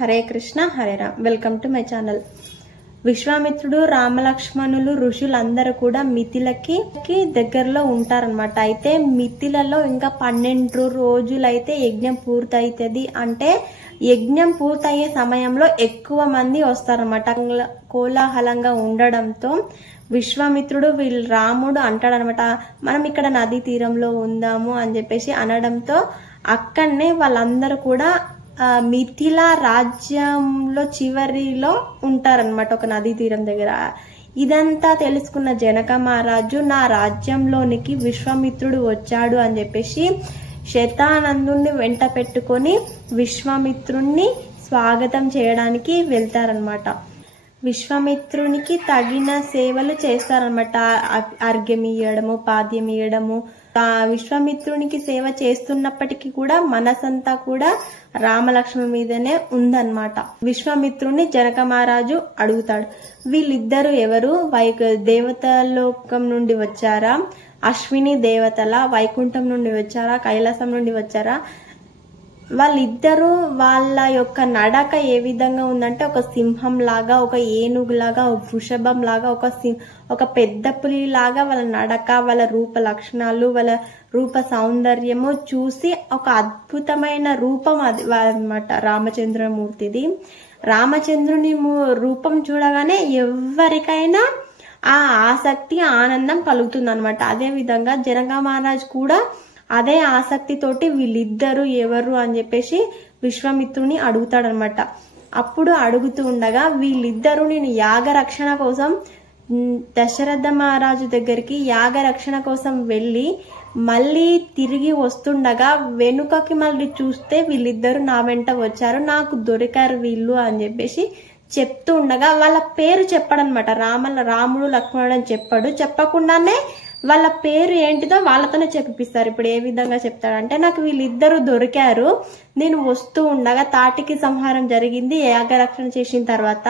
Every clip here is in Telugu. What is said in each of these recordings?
Hare Krishna Hare Ram. Welcome to my channel. విశ్వామిత్రుడు, రామలక్ష్మణులు, ఋషులందరూ కూడా మిథిలకి దగ్గరలో ఉంటారనమాట. అయితే మిథిలలో ఇంకా 12 రోజులైతే యజ్ఞం పూర్తయితది. అంటే యజ్ఞం పూర్తయ్యే సమయంలో ఎక్కువ మంది వస్తారనమాట. కోలాహలంగా ఉండడంతో విశ్వామిత్రుడు రాముడు అంటాడనమాట, మనం ఇక్కడ నదీ తీరంలో ఉందాము అని చెప్పేసి అనడంతో అక్కడనే వాళ్ళందరూ కూడా మిథిలా రాజ్యంలో చివరిలో ఉంటారనమాట, ఒక నదీ తీరం దగ్గర. ఇదంతా తెలుసుకున్న జనక మహారాజు, నా రాజ్యంలోనికి విశ్వామిత్రుడు వచ్చాడు అని చెప్పేసి శతానందుని వెంట పెట్టుకొని విశ్వామిత్రుణ్ణి స్వాగతం చేయడానికి వెళ్తారనమాట. విశ్వామిత్రునికి తగిన సేవలు చేస్తారనమాట. అర్ఘ్యం ఇయ్యడము, పాద్యం ఇయ్యడము. విశ్వామిత్రునికి సేవ చేస్తున్నప్పటికీ కూడా మనసంతా కూడా రామలక్ష్మణ మీదనే ఉందన్నమాట. విశ్వామిత్రుని జనక మహారాజు అడుగుతాడు, వీళ్ళిద్దరు ఎవరు? దేవతలోకం నుండి వచ్చారా? అశ్విని దేవతల వైకుంఠం నుండి వచ్చారా? కైలాసం నుండి వచ్చారా? వాళ్ళిద్దరూ వాళ్ళ యొక్క నడక ఏ విధంగా ఉందంటే, ఒక సింహం లాగా, ఒక ఏనుగు లాగా, ఒక వృషభం లాగా, ఒక పెద్ద పులి లాగా వాళ్ళ నడక, వాళ్ళ రూప లక్షణాలు, వాళ్ళ రూప సౌందర్యము చూసి ఒక అద్భుతమైన రూపం అది అన్నమాట రామచంద్రమూర్తిది. రామచంద్రుని రూపం చూడగానే ఎవరికైనా ఆ ఆసక్తి, ఆనందం కలుగుతుంది అనమాట. అదే విధంగా జనక మహారాజ్ కూడా అదే ఆసక్తితోటి వీళ్ళిద్దరు ఎవరు అని చెప్పేసి విశ్వామిత్రుని అడుగుతాడనమాట. అప్పుడు అడుగుతూ ఉండగా వీళ్ళిద్దరూ నేను యాగరక్షణ కోసం దశరథ మహారాజు దగ్గరికి యాగరక్షణ కోసం వెళ్ళి మళ్ళీ తిరిగి వస్తుండగా వెనుకకి మళ్ళీ చూస్తే వీళ్ళిద్దరు నా వెంట వచ్చారు, నాకు దొరికారు వీళ్ళు అని చెప్పేసి చెప్తూ ఉండగా వాళ్ళ పేరు చెప్పడనమాట. రాముడు లక్ష్మణుడు అని చెప్పకుండానే వాళ్ళ పేరు ఏంటిదో వాళ్ళతోనే చెప్పిస్తారు. ఇప్పుడు ఏ విధంగా చెప్తాడంటే, నాకు వీళ్ళిద్దరు దొరికారు, నేను వస్తూ ఉండగా తాటికి సంహారం జరిగింది యాగరక్షణ చేసిన తర్వాత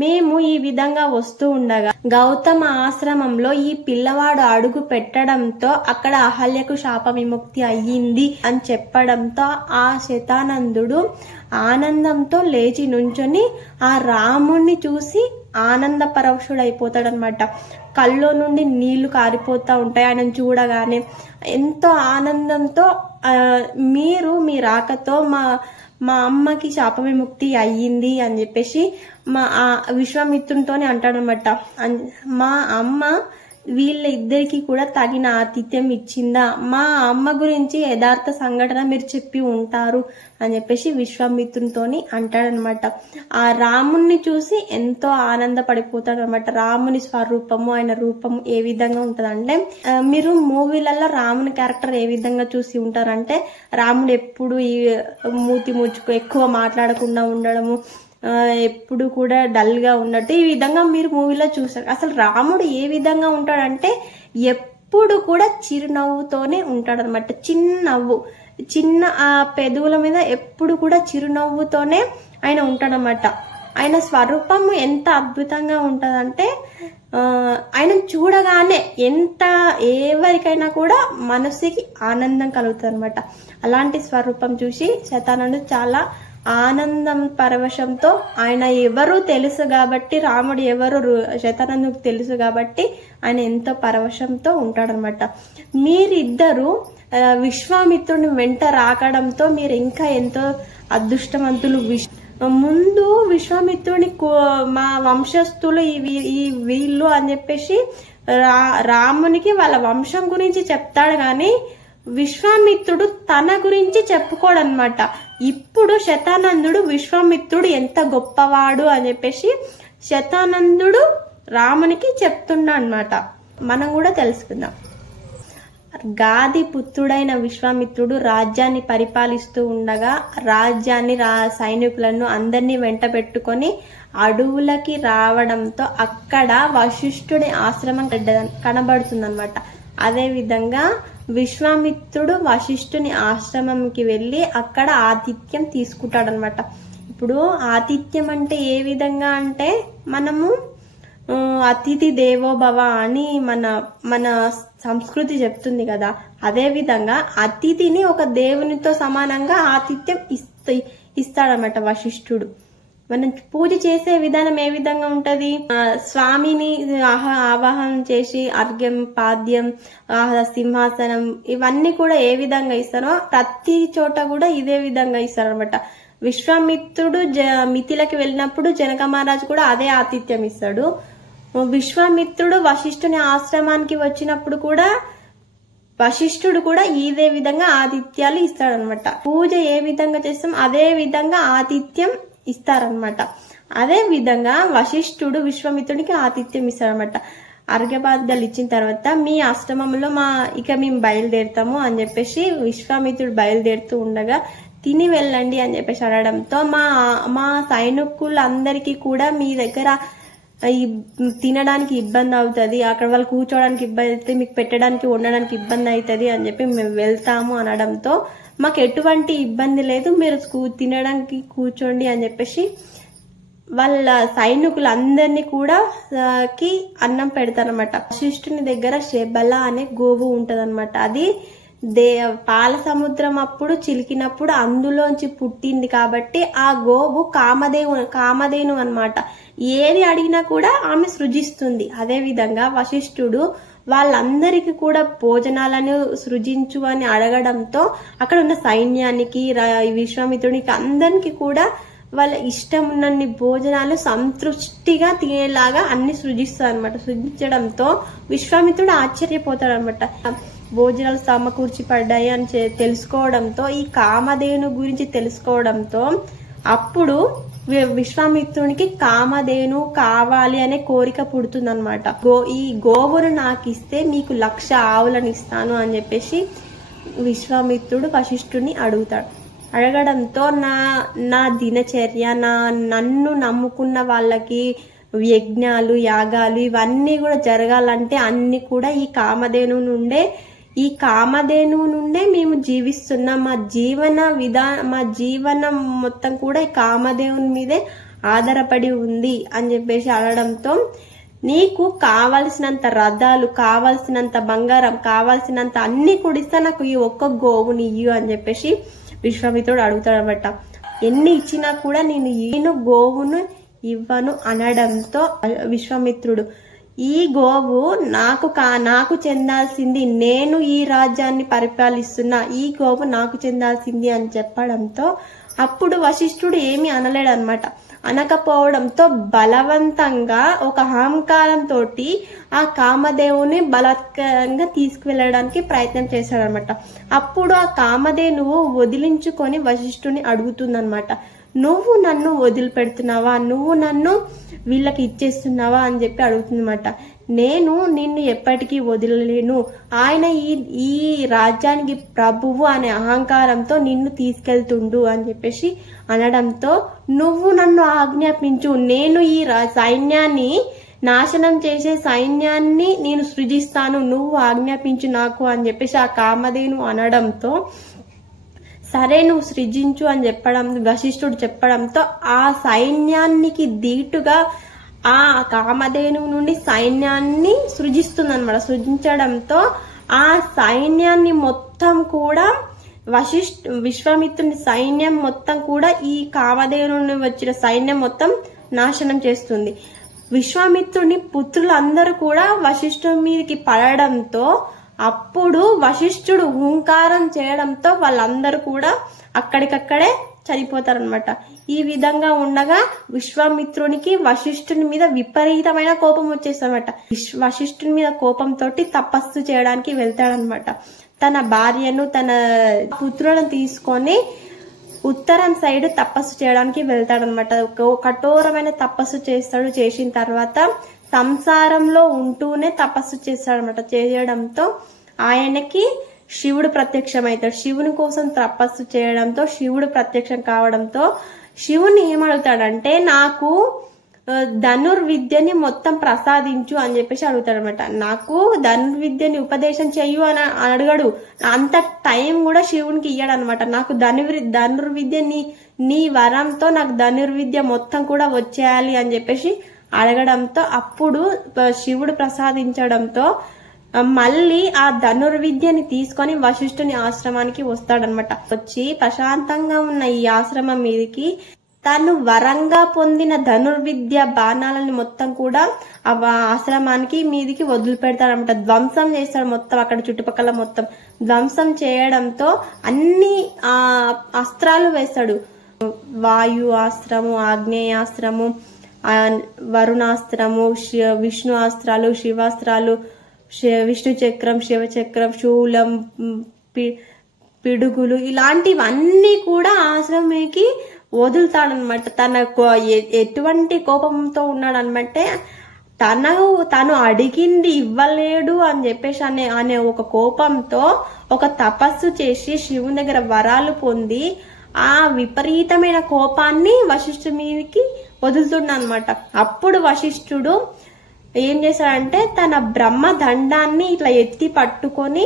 మేము ఈ విధంగా వస్తూ ఉండగా గౌతమ ఆశ్రమంలో ఈ పిల్లవాడు అడుగు పెట్టడంతో అక్కడ అహల్యకు శాప విముక్తి అయ్యింది అని చెప్పడంతో ఆ శతానందుడు ఆనందంతో లేచి నుంచొని ఆ రాముణ్ణి చూసి ఆనంద పరవశుడైపోతాడనమాట. కల్లో నుండి నీళ్లు కారిపోతా ఉంటాయి ఆయనను చూడగానే. ఎంతో ఆనందంతో మీ రాకతో మా అమ్మకి శాప విముక్తి అయ్యింది అని చెప్పేసి విశ్వామిత్రునితోనే అంటాడనమాట. మా అమ్మ వీళ్ళ ఇద్దరికి కూడా తగిన ఆతిథ్యం ఇచ్చిందా? మా అమ్మ గురించి యథార్థ సంఘటన మీరు చెప్పి ఉంటారు అని చెప్పేసి విశ్వామిత్రునితోని అంటాడనమాట. ఆ రాముణ్ణి చూసి ఎంతో ఆనందపడిపోతాడు అనమాట. రాముని స్వరూపము, ఆయన రూపము ఏ విధంగా ఉంటదంటే, మీరు మూవీలలో రాముని క్యారెక్టర్ ఏ విధంగా చూసి ఉంటారంటే, రాముడు ఎప్పుడు ఈ మూతి ముచ్చుకు ఎక్కువ మాట్లాడకుండా ఉండడము, ఎప్పుడు కూడా డల్ గా ఉన్నట్టు ఈ విధంగా మీరు మూవీలో చూసారు. అసలు రాముడు ఏ విధంగా ఉంటాడంటే ఎప్పుడు కూడా చిరునవ్వుతోనే ఉంటాడనమాట. చిన్న ఆ పెదవుల మీద ఎప్పుడు కూడా చిరునవ్వుతోనే ఆయన ఉంటాడనమాట. ఆయన స్వరూపం ఎంత అద్భుతంగా ఉంటదంటే ఆయన చూడగానే ఎవరికైనా కూడా మనసుకి ఆనందం కలుగుతుంది అనమాట. అలాంటి స్వరూపం చూసి శతానందుడు చాలా ఆనందం పరవశంతో, ఆయన ఎవరు తెలుసు కాబట్టి, రాముడు ఎవరు శతానందుడికి తెలుసు కాబట్టి ఆయన ఎంతో పరవశంతో ఉంటాడనమాట. మీరిద్దరు విశ్వామిత్రుని వెంట రాకడంతో మీరు ఇంకా ఎంతో అదృష్టవంతులు. ముందు విశ్వామిత్రుని మా వంశస్థులు ఈ వీళ్ళు అని చెప్పేసి రామునికి వాళ్ళ వంశం గురించి చెప్తాడు గాని విశ్వామిత్రుడు తన గురించి చెప్పుకోడనమాట. ఇప్పుడు శతానందుడు విశ్వామిత్రుడు ఎంత గొప్పవాడు అని చెప్పేసి శతానందుడు రామునికి చెప్తున్నా అనమాట. మనం కూడా తెలుసుకుందాం. గాది పుత్రుడైన విశ్వామిత్రుడు రాజ్యాన్ని పరిపాలిస్తూ ఉండగా రాజ్యాన్ని సైనికులను అందరినీ వెంట పెట్టుకొని అడవులకి రావడంతో అక్కడ వశిష్ఠుడి ఆశ్రమం కనబడుతుందన్నమాట. అదే విధంగా విశ్వామిత్రుడు వశిష్ఠుని ఆశ్రమంకి వెళ్ళి అక్కడ ఆతిథ్యం తీసుకుంటాడనమాట. ఇప్పుడు ఆతిథ్యం అంటే ఏ విధంగా అంటే, మనము అతిథి దేవో భవ అని మన సంస్కృతి చెప్తుంది కదా. అదే విధంగా అతిథిని ఒక దేవునితో సమానంగా ఆతిథ్యం ఇస్తాడనమాట వశిష్ఠుడు. మనం పూజ చేసే విధానం ఏ విధంగా ఉంటది, స్వామిని ఆవాహనం చేసి అర్ఘ్యం, పాద్యం, సింహాసనం ఇవన్నీ కూడా ఏ విధంగా ఇస్తారో ప్రతి చోట కూడా ఇదే విధంగా ఇస్తారనమాట. విశ్వామిత్రుడు మిథిలకి వెళ్ళినప్పుడు జనక మహారాజు కూడా అదే ఆతిథ్యం ఇస్తాడు. విశ్వామిత్రుడు వశిష్ఠుని ఆశ్రమానికి వచ్చినప్పుడు కూడా వశిష్ఠుడు కూడా ఇదే విధంగా ఆతిథ్యాలు ఇస్తాడనమాట. పూజ ఏ విధంగా చేస్తాం అదే విధంగా ఆతిథ్యం ఇస్తారనమాట. అదే విధంగా వశిష్ఠుడు విశ్వామిత్రుడికి ఆతిథ్యం ఇస్తారనమాట. అర్ఘ్యపాద్యాలు ఇచ్చిన తర్వాత మీ ఆశ్రమంలో ఇక మేము బయలుదేరుతాము అని చెప్పేసి విశ్వామిత్రుడు బయలుదేరుతూ ఉండగా తిని వెళ్ళండి అని చెప్పేసి అనడంతో మా సైనికులందరికీ కూడా మీ దగ్గర తినడానికి ఇబ్బంది అవుతుంది, అక్కడ వాళ్ళు కూర్చోడానికి ఇబ్బంది అవుతుంది, మీకు పెట్టడానికి ఉండడానికి ఇబ్బంది అవుతుంది అని చెప్పి మేము వెళ్తాము అనడంతో మాకు ఎటువంటి ఇబ్బంది లేదు, మీరు తినడానికి కూర్చోండి అని చెప్పేసి వాళ్ళ సైనికులందరినీ కూడా అన్నం పెడతారనమాట. వశిష్ఠుని దగ్గర శబల అనే గోవు ఉంటదన్నమాట. అది పాల సముద్రం అప్పుడు చిలికినప్పుడు అందులోంచి పుట్టింది కాబట్టి ఆ గోవు కామధేను అన్నమాట. ఏది అడిగినా కూడా ఆమె సృజిస్తుంది. అదే విధంగా వశిష్ఠుడు వాళ్ళందరికీ కూడా భోజనాలను సృజించు అని అడగడంతో అక్కడ ఉన్న సైన్యానికి విశ్వామిత్రునికి అందరికి కూడా వాళ్ళ ఇష్టం ఉన్నన్ని భోజనాలు సంతృష్టిగా తినేలాగా అన్ని సృజిస్తారు అనమాట. సృజించడంతో విశ్వామిత్రుడు ఆశ్చర్యపోతాడు అనమాట. భోజనాలు సమకూర్చి పడ్డాయి అని తెలుసుకోవడంతో ఈ కామధేను గురించి తెలుసుకోవడంతో అప్పుడు విశ్వామిత్రునికి కామధేను కావాలి అనే కోరిక పుడుతుందన్నమాట. ఈ గోవును నాకు ఇస్తే మీకు 1,00,000 ఆవులను ఇస్తాను అని చెప్పేసి విశ్వామిత్రుడు వశిష్ఠుడిని అడుగుతాడు. అడగడంతో నా దినచర్య నన్ను నమ్ముకున్న వాళ్ళకి యజ్ఞాలు, యాగాలు ఇవన్నీ కూడా జరగాలంటే అన్ని కూడా ఈ కామధేను నుండే మేము జీవిస్తున్నాం. మా జీవనం మొత్తం కూడా ఈ కామధేవుని మీదే ఆధారపడి ఉంది అని చెప్పేసి అనడంతో నీకు కావలసినంత రథాలు, కావలసినంత బంగారం, కావలసినంత అన్ని కూడా ఇస్తా, నాకు ఈ ఒక్క గోవుని ఇయ్యు అని చెప్పేసి విశ్వామిత్రుడు అడుగుతాడు అనమాట. ఎన్ని ఇచ్చినా కూడా నేను గోవును ఇవ్వను అనడంతో విశ్వామిత్రుడు ఈ గోవు నాకు చెందాల్సింది, నేను ఈ రాజ్యాన్ని పరిపాలిస్తున్నా, ఈ గోవు నాకు చెందాల్సింది అని చెప్పడంతో అప్పుడు వశిష్ఠుడు ఏమి అనలేడు అనమాట. అనకపోవడంతో బలవంతంగా ఒక అహంకారంతో ఆ కామధేవుని బలత్కారంగా తీసుకువెళ్ళడానికి ప్రయత్నం చేశాడనమాట. అప్పుడు ఆ కామధేనువు వదిలించుకొని వశిష్ఠుని అడుగుతుందనమాట. నువ్వు నన్ను వదిలిపెడుతున్నావా, నువ్వు నన్ను వీళ్ళకి ఇచ్చేస్తున్నావా అని చెప్పి అడుగుతుందన్నమాట. నేను నిన్ను ఎప్పటికీ వదిలేను, ఆయన ఈ రాజ్యానికి ప్రభువు అనే అహంకారంతో నిన్ను తీసుకెళ్తుండు అని చెప్పేసి అనడంతో నువ్వు నన్ను ఆజ్ఞాపించు, నేను ఈ సైన్యాన్ని నాశనం చేసే సైన్యాన్ని నేను సృజిస్తాను, నువ్వు ఆజ్ఞాపించు నాకు అని చెప్పేసి ఆ కామధేను అనడంతో సరే నువ్వు సృజించు అని వశిష్ఠుడు చెప్పడంతో ఆ సైన్యానికి దీటుగా ఆ కామధేను నుండి సైన్యాన్ని సృజిస్తుందన్నమాట. సృజించడంతో ఆ సైన్యాన్ని మొత్తం కూడా విశ్వామిత్రుని సైన్యం మొత్తం కూడా ఈ కామధేను నుండి వచ్చిన సైన్యం మొత్తం నాశనం చేస్తుంది. విశ్వామిత్రుని పుత్రులందరూ కూడా వశిష్ఠుని మీదకి పడడంతో అప్పుడు వశిష్ఠుడు హుంకారం చేయడంతో వాళ్ళందరూ కూడా అక్కడికక్కడే చనిపోతారనమాట. ఈ విధంగా ఉండగా విశ్వామిత్రునికి వశిష్ఠుని మీద విపరీతమైన కోపం వచ్చేస్తాడనమాట. వశిష్ఠుని మీద కోపంతో తపస్సు చేయడానికి వెళ్తాడనమాట. తన భార్యను తన పుత్రులను తీసుకొని ఉత్తరం సైడ్ తపస్సు చేయడానికి వెళ్తాడనమాట. కఠోరమైన తపస్సు చేస్తాడు. చేసిన తర్వాత సంసారంలో ఉంటూనే తపస్సు చేస్తాడనమాట. చేయడంతో ఆయనకి శివుడు ప్రత్యక్షమవుతాడు. శివుని కోసం తపస్సు చేయడంతో శివుడు ప్రత్యక్షం కావడంతో శివుని ఏమడుగుతాడంటే నాకు ధనుర్విద్యని మొత్తం ప్రసాదించు అని చెప్పేసి అడుగుతాడనమాట. నాకు ధనుర్విద్యని ఉపదేశం చెయ్యు అని అడగడు. అంత టైం కూడా శివునికి ఇయ్యడు అనమాట. నాకు ధనుర్విద్య నీ వరంతో నాకు ధనుర్విద్య మొత్తం కూడా వచ్చేయాలి అని చెప్పేసి అడగడంతో అప్పుడు శివుడు ప్రసాదించడంతో మళ్ళీ ఆ ధనుర్విద్యని తీసుకొని వశిష్ఠుని ఆశ్రమానికి వస్తాడనమాట. వచ్చి ప్రశాంతంగా ఉన్న ఈ ఆశ్రమం మీదకి తను వరంగా పొందిన ధనుర్విద్య బాణాలని మొత్తం కూడా ఆ ఆశ్రమానికి మీదికి వదిలిపెడతాడనమాట. ధ్వంసం చేస్తాడు మొత్తం, అక్కడ చుట్టుపక్కల మొత్తం ధ్వంసం చేయడంతో అన్ని అస్త్రాలు వేస్తాడు. వాయు అస్త్రము, ఆగ్నేయాస్త్రము, వరుణాస్త్రము, విష్ణు అస్త్రాలు, శివాస్త్రాలు, విష్ణు చక్రం, శివచక్రం, శూలం, పిడుగులు ఇలాంటివన్నీ కూడా ఆశ్రమానికి వదులుతాడనమాట. ఎటువంటి కోపంతో ఉన్నాడనమాట, తను అడిగింది ఇవ్వలేడు అని చెప్పేసి అనే ఒక కోపంతో ఒక తపస్సు చేసి శివుని దగ్గర వరాలు పొంది ఆ విపరీతమైన కోపాన్ని వశిష్ఠుడి మీదకి వదులుతున్నాడనమాట. అప్పుడు వశిష్ఠుడు ఏం చేశాడంటే తన బ్రహ్మ దండాన్ని ఇట్లా ఎత్తి పట్టుకొని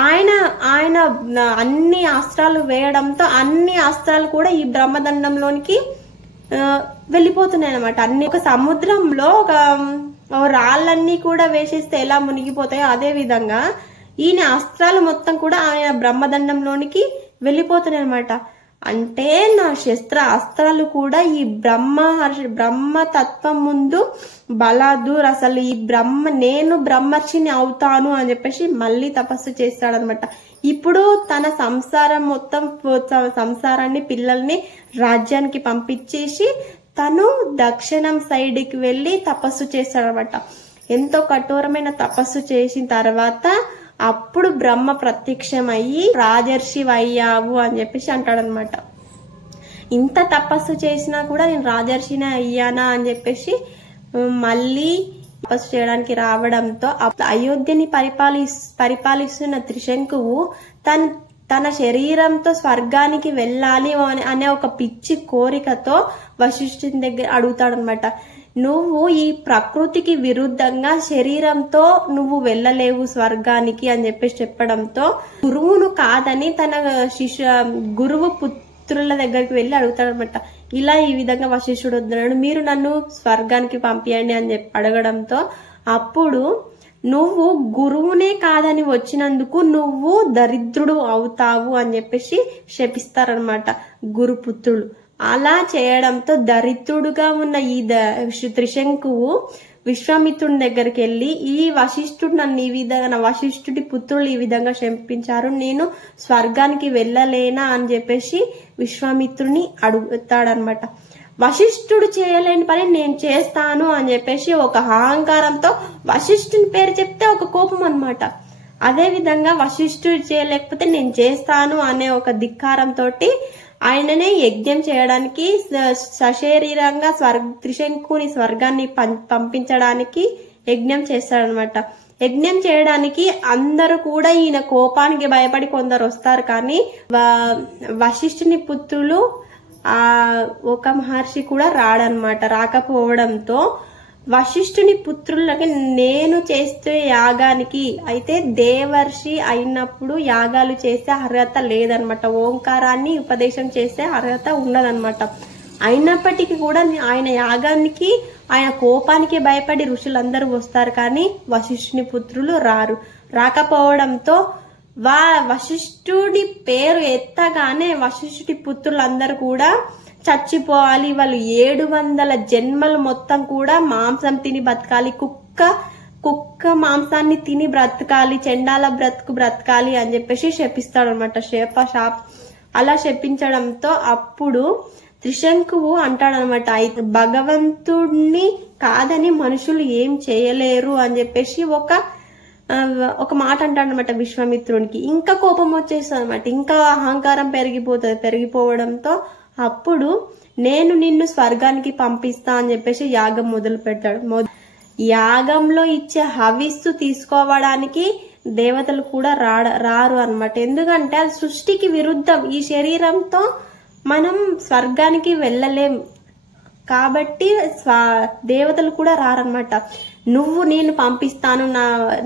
ఆయన అన్ని అస్త్రాలు వేయడంతో అన్ని అస్త్రాలు కూడా ఈ బ్రహ్మదండంలోనికి వెళ్ళిపోతున్నాయి అనమాట. అన్ని ఒక సముద్రంలో ఒక రాళ్ళన్నీ కూడా వేసేస్తే ఎలా మునిగిపోతాయో అదే విధంగా ఈయన అస్త్రాలు మొత్తం కూడా ఆయన బ్రహ్మదండంలోనికి వెళ్ళిపోతున్నాయి అనమాట. అంటే నా శస్త్ర అస్త్రాలు కూడా ఈ బ్రహ్మ తత్వం ముందు బలాదూర్, అసలు ఈ నేను బ్రహ్మర్షిని అవుతాను అని చెప్పేసి మళ్ళీ తపస్సు చేస్తాడనమాట. ఇప్పుడు తన సంసారాన్ని పిల్లల్ని రాజ్యానికి పంపించేసి తను దక్షిణం సైడ్ కి వెళ్లి తపస్సు చేస్తాడనమాట. ఎంతో కఠోరమైన తపస్సు చేసిన తర్వాత అప్పుడు బ్రహ్మ ప్రత్యక్షమయ్యి రాజర్షి అయ్యావు అని చెప్పేసి అంటాడనమాట. ఇంత తపస్సు చేసినా కూడా నేను రాజర్షినే అయ్యానా అని చెప్పేసి మళ్ళీ తపస్సు చేయడానికి రావడంతో అయోధ్యని పరిపాలిస్తున్న త్రిశంకువు తన శరీరంతో స్వర్గానికి వెళ్ళాలి అనే ఒక పిచ్చి కోరికతో వశిష్ఠుని దగ్గర అడుగుతాడనమాట. నువ్వు ఈ ప్రకృతికి విరుద్ధంగా శరీరంతో నువ్వు వెళ్ళలేవు స్వర్గానికి అని చెప్పేసి చెప్పడంతో గురువును కాదని తన గురువు పుత్రుల దగ్గరికి వెళ్లి అడుగుతాడనమాట. ఈ విధంగా వశిష్ఠుడు వద్దున్నాడు, మీరు నన్ను స్వర్గానికి పంపియండి అని చెప్పి అడగడంతో అప్పుడు నువ్వు గురువునే కాదని వచ్చినందుకు నువ్వు దరిద్రుడు అవుతావు అని చెప్పేసి శపిస్తారనమాట గురుపుత్రులు. అలా చేయడంతో దరిద్రుడుగా ఉన్న ఈ త్రిశంకువు విశ్వామిత్రుడి దగ్గరికి వెళ్లి ఈ వశిష్ఠుడు నన్ను ఈ విధంగా వశిష్ఠుడి పుత్రులు ఈ విధంగా శపించారు, నేను స్వర్గానికి వెళ్ళలేనా అని చెప్పేసి విశ్వామిత్రుని అడుగుతాడనమాట. వశిష్ఠుడు చేయలేని పని నేను చేస్తాను అని చెప్పేసి ఒక అహంకారంతో వశిష్ఠుని పేరు చెప్తే ఒక కోపం అనమాట. అదే విధంగా వశిష్ఠుడు చేయలేకపోతే నేను చేస్తాను అనే ఒక ధిక్కారంతో ఆయననే యజ్ఞం చేయడానికి సశరీరంగా త్రిశంకుని స్వర్గాన్ని పంపించడానికి యజ్ఞం చేస్తాడనమాట. యజ్ఞం చేయడానికి అందరూ కూడా ఈయన కోపానికి భయపడి కొందరు వస్తారు, కానీ వశిష్ఠుని పుత్రులు ఒక మహర్షి కూడా రాడనమాట. రాకపోవడంతో వశిష్ఠుని పుత్రులకి నేను చేస్తే యాగానికి అయితే దేవర్షి అయినప్పుడు యాగాలు చేసే అర్హత లేదనమాట. ఓంకారాన్ని ఉపదేశం చేసే అర్హత ఉండదనమాట. అయినప్పటికీ కూడా ఆయన యాగానికి ఆయన కోపానికి భయపడి ఋషులందరూ వస్తారు, కానీ వశిష్ఠుని పుత్రులు రాకపోవడంతో వశిష్ఠుడి పేరు ఎత్తగానే వశిష్ఠుడి పుత్రులందరూ కూడా చచ్చిపోవాలి, వాళ్ళు 700 జన్మలు మొత్తం కూడా మాంసం తిని బతకాలి, కుక్క మాంసాన్ని తిని బ్రతకాలి, చెండాల బ్రతకాలి అని చెప్పేసి శపిస్తాడు అనమాట. అలా శపించడంతో అప్పుడు త్రిశంకువు అంటాడనమాట, భగవంతుడిని కాదని మనుషులు ఏం చేయలేరు అని చెప్పేసి ఒక మాట అంటాడనమాట విశ్వామిత్రునికి. ఇంకా కోపం వచ్చేస్తుంది అనమాట, ఇంకా అహంకారం పెరిగిపోవడంతో అప్పుడు నేను నిన్ను స్వర్గానికి పంపిస్తా అని చెప్పేసి యాగం మొదలు పెడతాడు. యాగంలో ఇచ్చే హవిస్సు తీసుకోవడానికి దేవతలు కూడా రారు అనమాట. ఎందుకంటే అది సృష్టికి విరుద్ధం, ఈ శరీరంతో మనం స్వర్గానికి వెళ్ళలేం కాబట్టి దేవతలు కూడా రారనమాట. నేను పంపిస్తాను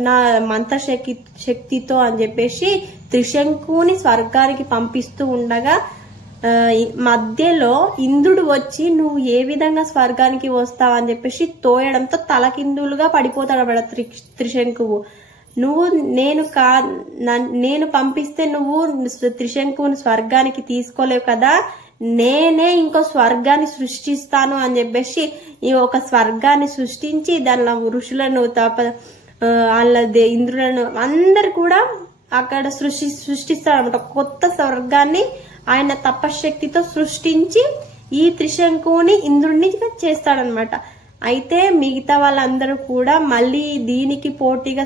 నా మంత్ర శక్తితో అని చెప్పేసి త్రిశంకుని స్వర్గానికి పంపిస్తూ ఉండగా మధ్యలో ఇంద్రుడు వచ్చి నువ్వు ఏ విధంగా స్వర్గానికి వస్తావు అని చెప్పేసి తోయడంతో తలకిందులుగా పడిపోతాడు అన్నమాట త్రిశంకువు. నువ్వు నేను పంపిస్తే నువ్వు త్రిశంకుని స్వర్గానికి తీసుకోలేవు కదా, నేనే ఇంకో స్వర్గాన్ని సృష్టిస్తాను అని చెప్పేసి ఈ ఒక స్వర్గాన్ని సృష్టించి దానిలో ఋషులను ఇంద్రులను అందరు కూడా అక్కడ సృష్టిస్తాడనమాట. కొత్త స్వర్గాన్ని ఆయన తపశక్తితో సృష్టించి ఈ త్రిశంకుని ఇంద్రుడిని చేస్తాడనమాట. అయితే మిగతా వాళ్ళందరూ కూడా మళ్ళీ దీనికి పోటీగా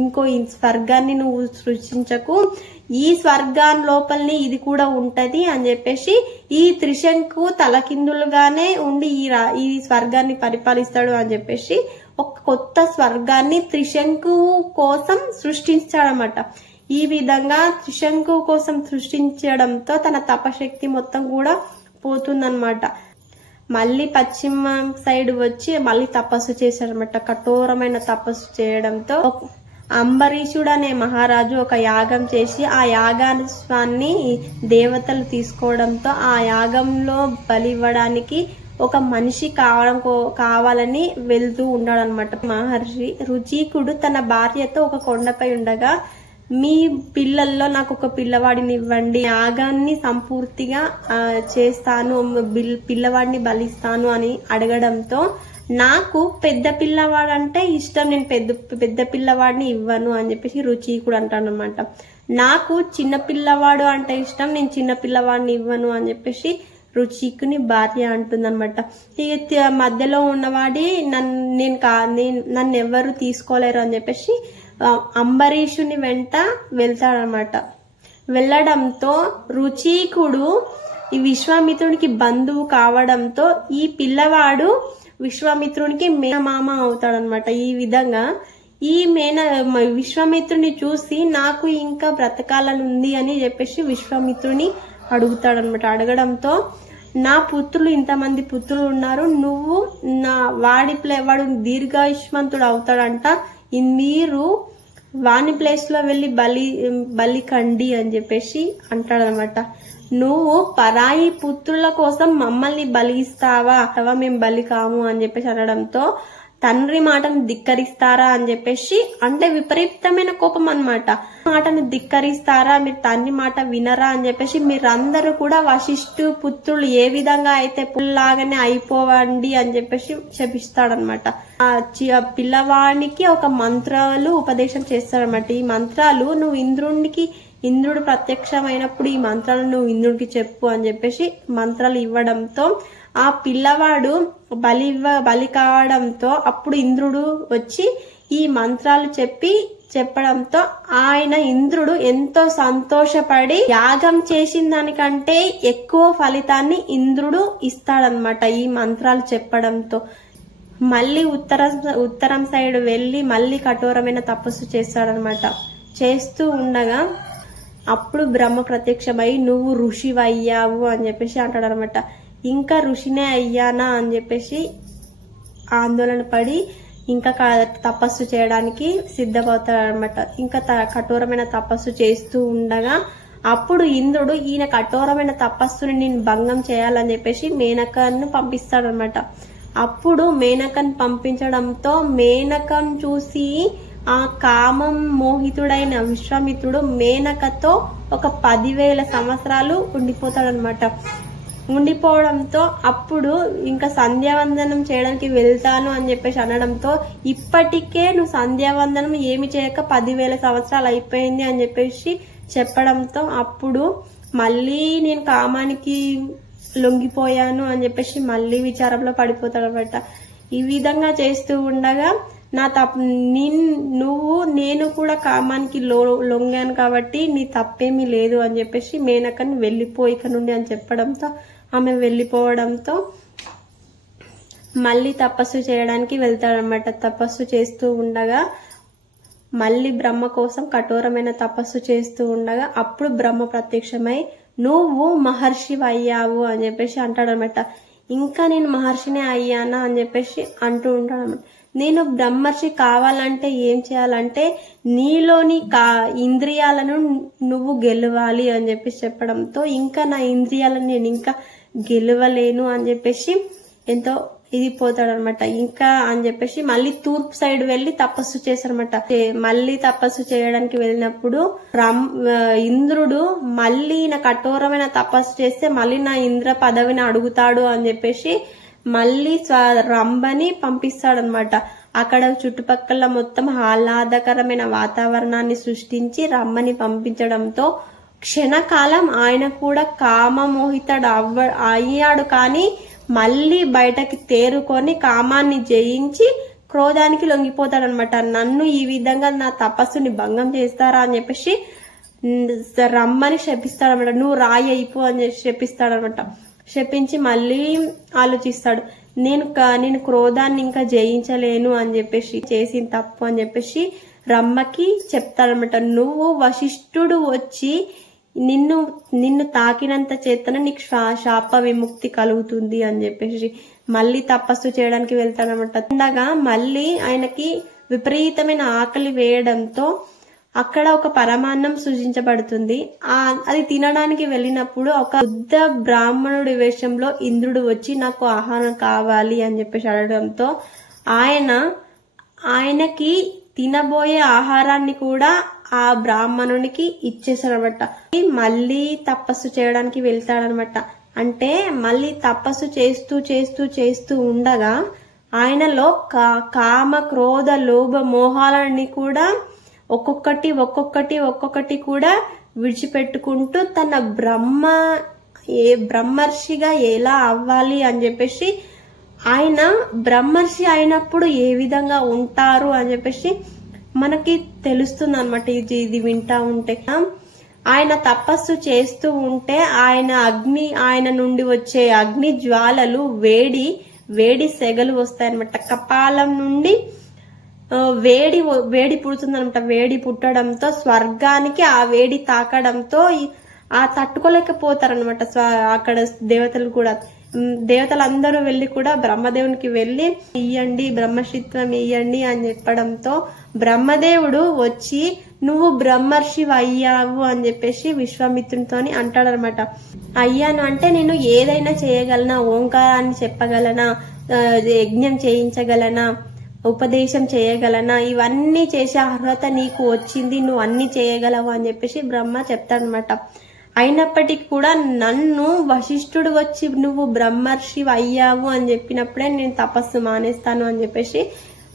ఇంకో స్వర్గాన్ని నువ్వు సృష్టించకు, ఈ స్వర్గాన్ని లోపలనే ఇది కూడా ఉంటది అని చెప్పేసి ఈ త్రిశంకు తలకిందులుగానే ఉండి ఈ స్వర్గాన్ని పరిపాలిస్తాడు అని చెప్పేసి ఒక కొత్త స్వర్గాన్ని త్రిశంకు కోసం సృష్టించాడనమాట. ఈ విధంగా త్రిశంకు కోసం సృష్టించడంతో తన తపశక్తి మొత్తం కూడా పోతుందన్నమాట. మళ్ళీ పశ్చిమ సైడ్ వచ్చి మళ్ళీ తపస్సు చేశాడనమాట. కఠోరమైన తపస్సు చేయడంతో అంబరీషుడు అనే మహారాజు ఒక యాగం చేసి ఆ యాగాన్ని దేవతలు తీసుకోవడంతో ఆ యాగంలో బలివ్వడానికి ఒక మనిషి కావాలని వెళ్తూ ఉన్నాడనమాట. మహర్షి రుచికుడు తన భార్యతో ఒక కొండపై ఉండగా, మీ పిల్లల్లో నాకు ఒక పిల్లవాడిని ఇవ్వండి, యాగాన్ని సంపూర్తిగా చేస్తాను, పిల్లవాడిని బలిస్తాను అని అడగడంతో, నాకు పెద్ద పిల్లవాడంటే ఇష్టం, నేను పెద్ద పిల్లవాడిని ఇవ్వను అని చెప్పేసి రుచికుడు అంటాడనమాట. నాకు చిన్న పిల్లవాడు అంటే ఇష్టం, నేను చిన్న పిల్లవాడిని ఇవ్వను అని చెప్పేసి రుచికుని భార్య అంటుందన్నమాట. ఇక మధ్యలో ఉన్నవాడి నన్ను ఎవరు తీసుకోలేరు అని చెప్పేసి అంబరీషుని వెంట వెళ్తాడనమాట. వెళ్ళడంతో రుచికుడు ఈ విశ్వామిత్రునికి బంధువు కావడంతో ఈ పిల్లవాడు విశ్వామిత్రునికి మేనమామ అవుతాడనమాట. ఈ విధంగా ఈ విశ్వామిత్రుని చూసి నాకు ఇంకా బ్రతకాలని ఉంది అని చెప్పేసి విశ్వామిత్రుని అడుగుతాడనమాట. అడగడంతో నా పుత్రులు ఇంతమంది పుత్రులు ఉన్నారు, నువ్వు వాడు దీర్ఘాయుష్మంతుడు అవుతాడంట, మీరు వాని ప్లేస్ లో వెళ్లి బలి కండి అని చెప్పేసి అంటాడనమాట. నువ్వు పరాయి పుత్రుల కోసం మమ్మల్ని బలి ఇస్తావా, అథవా మేము బలి కాము అని చెప్పేసి అనడంతో తండ్రి మాటను ధిక్కరిస్తారా అని చెప్పేసి, అంటే విపరీతమైన కోపం అన్నమాట. మాటను ధిక్కరిస్తారా, మీరు తండ్రి మాట వినరా అని చెప్పేసి మీరందరూ కూడా వశిష్ఠు పుత్రులు ఏ విధంగా అయితే పుల్లాగానే అయిపోవండి అని చెప్పేసి శపిస్తాడనమాట. ఆ పిల్లవాడికి ఒక మంత్రాలు ఉపదేశం చేస్తాడనమాట. ఈ మంత్రాలు నువ్వు ఇంద్రుడు ప్రత్యక్షమైనప్పుడు ఈ మంత్రాలు నువ్వు ఇంద్రుడికి చెప్పు అని చెప్పేసి మంత్రాలు ఇవ్వడంతో ఆ పిల్లవాడు బలి కావడంతో అప్పుడు ఇంద్రుడు వచ్చి ఈ మంత్రాలు చెప్పడంతో ఇంద్రుడు ఎంతో సంతోషపడి యాగం చేసిన దానికంటే ఎక్కువ ఫలితాన్ని ఇంద్రుడు ఇస్తాడనమాట ఈ మంత్రాలు చెప్పడంతో. మళ్ళీ ఉత్తరం సైడ్ వెళ్లి మళ్ళీ కఠోరమైన తపస్సు చేస్తాడనమాట. చేస్తూ ఉండగా అప్పుడు బ్రహ్మ ప్రత్యక్షమై నువ్వు ఋషివయ్యావు అని చెప్పేసి అంటాడనమాట. ఇంకా ఋషినే అయ్యానా అని చెప్పేసి ఆందోళన పడి ఇంకా తపస్సు చేయడానికి సిద్ధమవుతాడనమాట. ఇంకా కఠోరమైన తపస్సు చేస్తూ ఉండగా అప్పుడు ఇంద్రుడు ఈయన కఠోరమైన తపస్సుని నేను భంగం చేయాలని చెప్పేసి మేనకను పంపిస్తాడనమాట. అప్పుడు మేనకను పంపించడంతో మేనకను చూసి ఆ కామం మోహితుడైన విశ్వామిత్రుడు మేనకతో ఒక 10,000 సంవత్సరాలు ఉండిపోతాడనమాట. ఉండిపోవడంతో అప్పుడు ఇంకా సంధ్యావందనం చేయడానికి వెళ్తాను అని చెప్పేసి అనడంతో ఇప్పటికే నువ్వు సంధ్యావందనం ఏమి చేయక 10,000 సంవత్సరాలు అయిపోయింది అని చెప్పేసి చెప్పడంతో అప్పుడు మళ్ళీ నేను కామానికి లొంగిపోయాను అని చెప్పేసి మళ్ళీ విచారంలో పడిపోతాడనమాట. ఈ విధంగా చేస్తూ ఉండగా నేను కూడా కామానికి లొంగాను కాబట్టి నీ తప్పేమీ లేదు అని చెప్పేసి మేనకని వెళ్ళిపోయి ఇక నుండి అని చెప్పడంతో ఆమె వెళ్ళిపోవడంతో మళ్ళీ తపస్సు చేయడానికి వెళ్తాడనమాట. తపస్సు చేస్తూ ఉండగా మళ్ళీ బ్రహ్మ కోసం కఠోరమైన తపస్సు చేస్తూ ఉండగా అప్పుడు బ్రహ్మ ప్రత్యక్షమై నువ్వు మహర్షి అయ్యావు అని చెప్పేసి అంటాడనమాట. ఇంకా నేను మహర్షినే అయ్యానా అని చెప్పేసి అంటూ ఉంటాడనమాట. నేను బ్రహ్మర్షి కావాలంటే ఏం చేయాలంటే నీలోని ఇంద్రియాలను నువ్వు గెలవాలి అని చెప్పేసి చెప్పడంతో ఇంకా నా ఇంద్రియాలను నేను ఇంకా గెలవలేను అని చెప్పేసి ఎంతో ఇది పోతాడనమాట. ఇంకా అని చెప్పేసి మళ్ళీ తూర్పు సైడ్ వెళ్లి తపస్సు చేశారనమాట. మళ్ళీ తపస్సు చేయడానికి వెళ్ళినప్పుడు ఇంద్రుడు మళ్ళీ నా కఠోరమైన తపస్సు చేస్తే మళ్ళీ నా ఇంద్ర పదవిని అడుగుతాడు అని చెప్పేసి మళ్ళీ రంభని పంపిస్తాడనమాట. అక్కడ చుట్టుపక్కల మొత్తం ఆహ్లాదకరమైన వాతావరణాన్ని సృష్టించి రంభని పంపించడంతో క్షణకాలం ఆయన కూడా కామమోహితుడు అయ్యాడు. కానీ మళ్ళీ బయటకి తేరుకొని కామాన్ని జయించి క్రోధానికి లొంగిపోతాడనమాట. నన్ను ఈ విధంగా నా తపస్సుని భంగం చేస్తారా అని చెప్పేసి రమ్మని శపిస్తాడనమాట. నువ్వు రాయి అయిపో అని శపిస్తాడనమాట. శపించి మళ్ళీ ఆలోచిస్తాడు, నేను క్రోధాన్ని ఇంకా జయించలేను అని చెప్పేసి చేసిన తప్పు అని చెప్పేసి రమ్మకి చెప్తాడనమాట. నువ్వు వశిష్ఠుడు వచ్చి నిన్ను తాకినంత చేతన నీకు శాప విముక్తి కలుగుతుంది అని చెప్పేసి మళ్ళీ తపస్సు చేయడానికి వెళ్తాడనమాట. ఉండగా మళ్ళీ ఆయనకి విపరీతమైన ఆకలి వేయడంతో అక్కడ ఒక పరమాన్నం సృజించబడుతుంది. అది తినడానికి వెళ్ళినప్పుడు ఒక బుద్ధ బ్రాహ్మణుడి వేషంలో ఇంద్రుడు వచ్చి నాకు ఆహారం కావాలి అని చెప్పేసి అడగడంతో ఆయనకి తినబోయే ఆహారాన్ని కూడా ఆ బ్రాహ్మణునికి ఇచ్చేసాడనమాట. మళ్ళీ తపస్సు చేయడానికి వెళ్తాడనమాట. అంటే మళ్ళీ తపస్సు చేస్తూ చేస్తూ చేస్తూ ఉండగా ఆయనలో కామ క్రోధ లోభ మోహాలని కూడా ఒక్కొక్కటి కూడా విడిచిపెట్టుకుంటూ తన బ్రహ్మర్షిగా ఎలా అవ్వాలి అని చెప్పేసి ఆయన బ్రహ్మర్షి అయినప్పుడు ఏ విధంగా ఉంటారు అని చెప్పేసి మనకి తెలుస్తుంది అనమాట. ఇది వింటా ఉంటే ఆయన తపస్సు చేస్తూ ఉంటే ఆయన నుండి వచ్చే అగ్ని జ్వాలలు వేడి సెగలు వస్తాయన్నమాట. కపాలం నుండి వేడి పుడుతుందనమాట. వేడి పుట్టడంతో స్వర్గానికి ఆ వేడి తాకడంతో తట్టుకోలేకపోతారనమాట. అక్కడ దేవతలందరూ వెళ్లి కూడా బ్రహ్మదేవునికి వెళ్లి ఇయ్యండి, బ్రహ్మశిత్వం ఇయ్యండి అని చెప్పడంతో బ్రహ్మదేవుడు వచ్చి నువ్వు బ్రహ్మర్షి అయ్యావు అని చెప్పేసి విశ్వామిత్రునితోని అంటాడనమాట. అయ్యాను అంటే నేను ఏదైనా చేయగలనా, ఓంకారాన్ని చెప్పగలనా, యజ్ఞం చేయించగలనా, ఉపదేశం చేయగలనా, ఇవన్నీ చేసే అర్హత నీకు వచ్చింది, నువ్వు అన్ని చేయగలవు అని చెప్పేసి బ్రహ్మ చెప్తాడనమాట. అయినప్పటికీ కూడా నన్ను వశిష్ఠుడు వచ్చి నువ్వు బ్రహ్మర్షి అయ్యావు అని చెప్పినప్పుడే నేను తపస్సు మానేస్తాను అని చెప్పేసి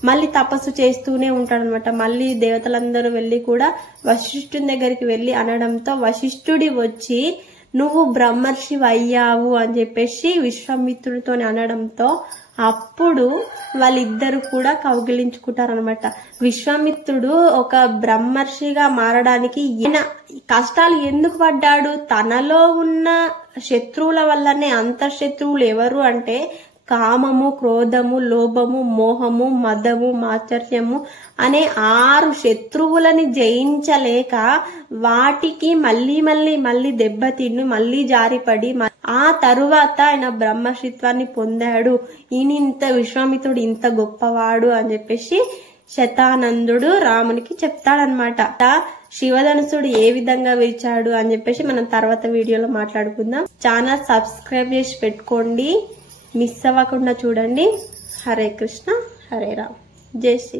మళ్ళీ తపస్సు చేస్తూనే ఉంటాడనమాట. మళ్ళీ దేవతలందరూ వెళ్లి కూడా వశిష్ఠుని దగ్గరికి వెళ్లి అనడంతో వశిష్ఠుడి వచ్చి నువ్వు బ్రహ్మర్షి అయ్యావు అని చెప్పేసి విశ్వామిత్రుడితో అనడంతో అప్పుడు వాళ్ళిద్దరు కూడా కౌగిలించుకుంటారనమాట. విశ్వామిత్రుడు ఒక బ్రహ్మర్షిగా మారడానికి కష్టాలు ఎందుకు పడ్డాడు? తనలో ఉన్న శత్రువుల వల్లనే. అంతఃశత్రువులు ఎవరు అంటే కామము, క్రోధము, లోభము, మోహము, మదము, మాత్సర్యము అనే 6 శత్రువులని జయించలేక వాటికి మళ్ళీ దెబ్బతిని మళ్ళీ జారిపడి ఆ తరువాత ఆయన బ్రహ్మశిత్వాన్ని పొందాడు. విశ్వామిత్రుడు ఇంత గొప్పవాడు అని చెప్పేసి శతానందుడు రామునికి చెప్తాడనమాట. శివధనుసుడు ఏ విధంగా విరిచాడు అని చెప్పేసి మనం తర్వాత వీడియోలో మాట్లాడుకుందాం. ఛానల్ సబ్స్క్రైబ్ చేసి పెట్టుకోండి, మిస్ అవ్వకుండా చూడండి. హరే కృష్ణ, హరే రామ్, జై శ్రీ.